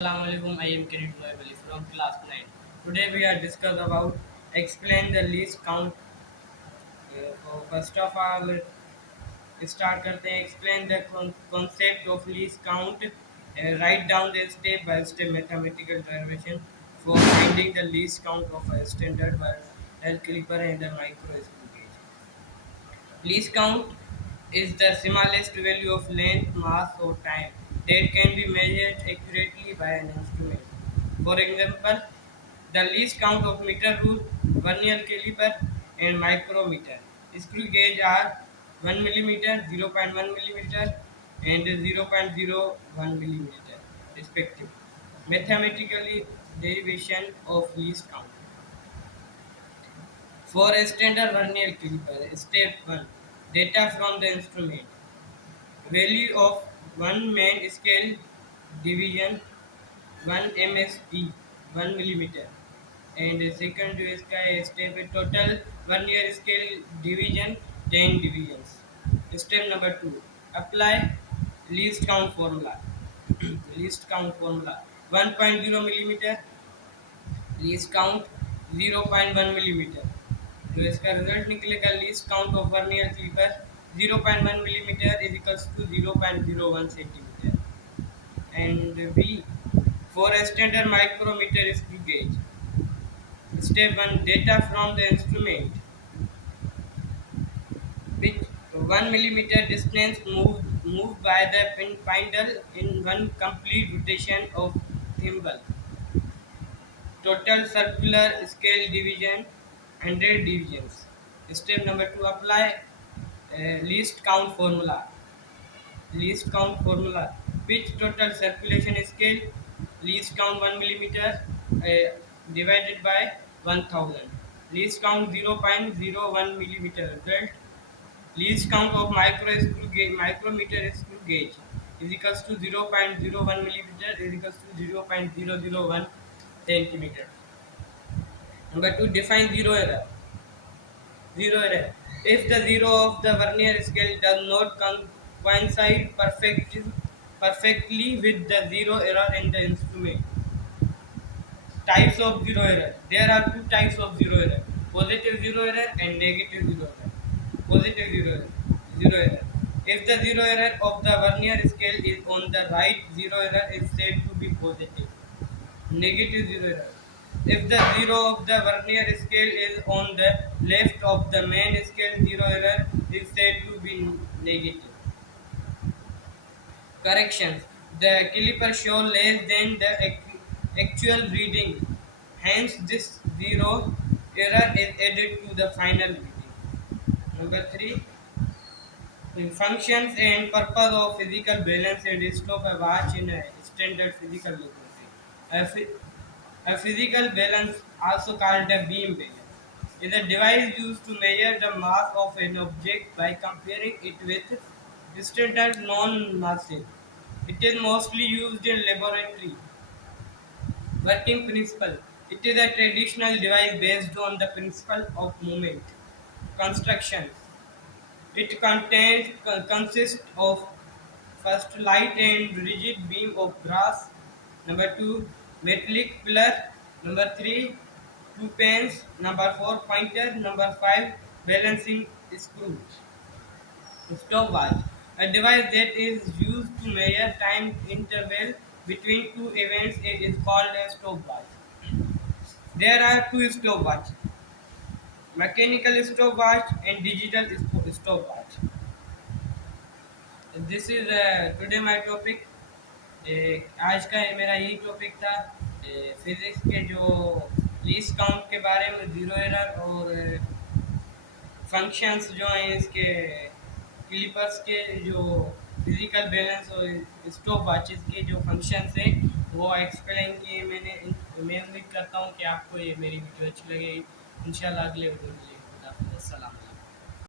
Assalamualaikum. I am Kirit Loyali from class 9. Today we are discuss about explain the least count. First of all, start करते हैं explain the concept of least count. Write down the step by step mathematical derivation for finding the least count of a standard wire caliper and the micro screw gauge. Least count is the smallest value of length, mass, or time that can be measured accurately by an instrument. For example, the least count of meter rule, vernier caliper, and micrometer. Screw gauge are 1 millimeter, 0.1 millimeter, and 0.01 millimeter, respectively. Mathematically, derivation of least count. For a standard vernier caliper, step 1. Data from the instrument. Value of 1 main scale division 1 MSD 1 millimeter. And second जो इसका step है total vernier scale division 10 divisions. Step number 2. Apply least count formula. Least count formula 1.0 millimeter, least count 0.1 millimeter. तो इसका result निकलेगा least count of vernier caliper 0.1 millimetre is equals to 0.01 centimetre and b for a standard micrometer screw gauge. Step 1. Data from the instrument which 1 millimeter distance moved by the spindle in one complete rotation of thimble. Total circular scale division 100 divisions. Step number 2. Apply least count formula. Least count formula. Which total circulation scale least count 1 millimeter divided by 1000. Least count 0.01 millimeter. Result. Least count of micrometer screw gauge is equals to 0.01 millimeter is equals to 0.001 centimeter. Number 2. Define zero error. Zero error. If the zero of the vernier scale does not coincide perfectly with the zero error in the instrument. Types of zero error. There are two types of zero error: positive zero error and negative zero error. Positive zero error. If the zero error of the vernier scale is on the right, zero error is said to be positive. Negative zero error. If the zero of the vernier scale is on the left of the main scale, zero error is said to be negative. Corrections. The caliper show less than the actual reading. Hence, this zero error is added to the final reading. Number 3. Functions and purpose of physical balance and stop a watch in a standard physical laboratory. A physical balance, also called a beam balance, is a device used to measure the mass of an object by comparing it with distant known masses. It is mostly used in laboratory. Working principle. It is a traditional device based on the principle of moment. Construction. It consists of first light and rigid beam of brass. Number 2, metallic pillar. Number 3, two pens. Number 4, pointer. Number 5, balancing screw. Stopwatch. A device that is used to measure time interval between two events is called a stopwatch. There are two stopwatches: mechanical stopwatch and digital stopwatch. This is today my topic. आज का मेरा यही topic था physics के जो least count के बारे में, जीरो एरर और फंक्शंस जो हैं इसके क्लिपर्स के, जो फिजिकल बैलेंस और स्टॉप वॉचेस के जो फंक्शंस हैं वो एक्सप्लेन किए मैंने। मैं उम्मीद करता हूँ कि आपको ये मेरी वीडियो अच्छी लगेगी। इंशाल्लाह अगले वीडियो में मिलेंगे। खुदा हाफ़िज़। अस्सलाम।